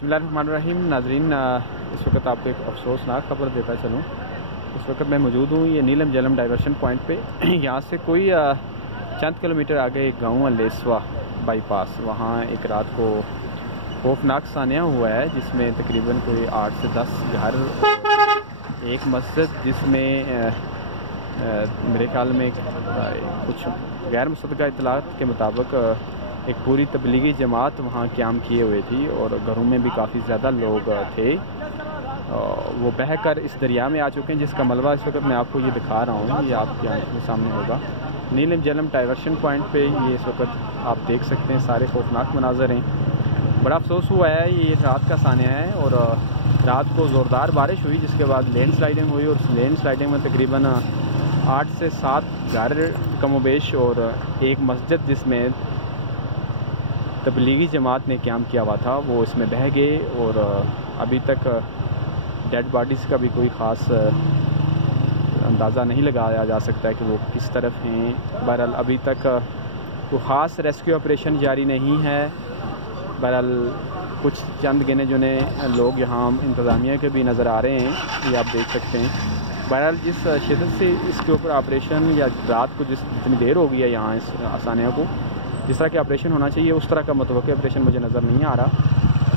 बिस्मिल्लाहिर्रहमानिर्रहीम। नाज़रीन, इस वक्त आपको एक अफसोसनाक खबर देता चलूँ। इस वक्त मैं मौजूद हूँ ये नीलम झेलम डाइवर्शन पॉइंट पे। यहाँ से कोई चंद किलोमीटर आगे एक गाँव है लेसवा बाईपास, वहाँ एक रात को खौफनाक सानिया हुआ है जिसमें तकरीबन कोई 8 से 10 घर, एक मस्जिद जिसमें मेरे ख्याल में कुछ गैर मुसद्दक़ा इत्तलात के मुताबिक एक पूरी तबलीगी जमात वहाँ क़याम किए हुए थी और घरों में भी काफ़ी ज़्यादा लोग थे। वो बह कर इस दरिया में आ चुके हैं जिसका मलबा इस वक्त मैं आपको ये दिखा रहा हूँ, ये आपकी आंखों के सामने होगा। नीलम झेलम डाइवर्शन पॉइंट पे ये इस वक्त आप देख सकते हैं, सारे खौफनाक मनाज़र हैं। बड़ा अफसोस हुआ है, ये रात का सानिया है और रात को ज़ोरदार बारिश हुई जिसके बाद लैंड स्लाइडिंग हुई और उस लैंड स्लाइडिंग में तकरीबन 8 से 7 घर कमोबेश और एक मस्जिद जिसमें तबलीगी जमात ने क़याम किया हुआ था वो इसमें बह गए और अभी तक डेड बॉडीज़ का भी कोई ख़ास अंदाज़ा नहीं लगाया जा सकता है कि वो किस तरफ हैं। बहरहाल अभी तक कोई ख़ास रेस्क्यू ऑपरेशन जारी नहीं है। बहरहाल कुछ चंद गिने चुने लोग यहाँ इंतज़ामिया के भी नज़र आ रहे हैं, ये आप देख सकते हैं। बहरहाल जिस शिद्दत से इसके ऊपर ऑपरेशन या रात को जितनी देर हो गई है यहाँ इस आसानिया को जिस तरह के ऑपरेशन होना चाहिए उस तरह का मुतवक्किल ऑपरेशन मुझे नज़र नहीं आ रहा।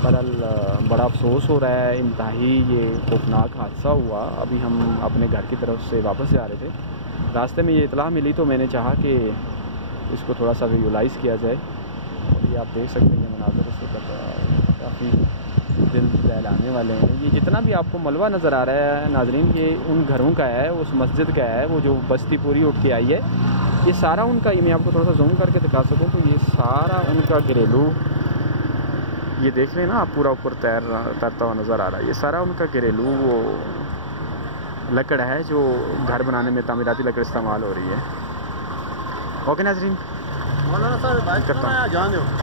बहरहाल बड़ा अफसोस हो रहा है, इंतहाई ये खौफनाक हादसा हुआ। अभी हम अपने घर की तरफ से वापस जा रहे थे, रास्ते में ये इतला मिली तो मैंने चाहा कि इसको थोड़ा सा विजुलाइज़ किया जाए और ये आप देख सकते हैं मनाज़र इस वक्त काफ़ी दिल दहलाने वाले हैं। ये जितना भी आपको मलबा नज़र आ रहा है नाज़रीन, ये उन घरों का है, उस मस्जिद का है, वो जो बस्ती पूरी उठ के आई है, ये सारा उनका। मैं आपको थोड़ा सा जूम करके दिखा सकूं तो ये सारा उनका घरेलू, ये देख लें ना आप, पूरा ऊपर तैरता हुआ नज़र आ रहा है। ये सारा उनका घरेलू वो लकड़ है जो घर बनाने में तामीराती लकड़ इस्तेमाल हो रही है। ओके नाज़रीन, मौलाना साहब करता हूँ।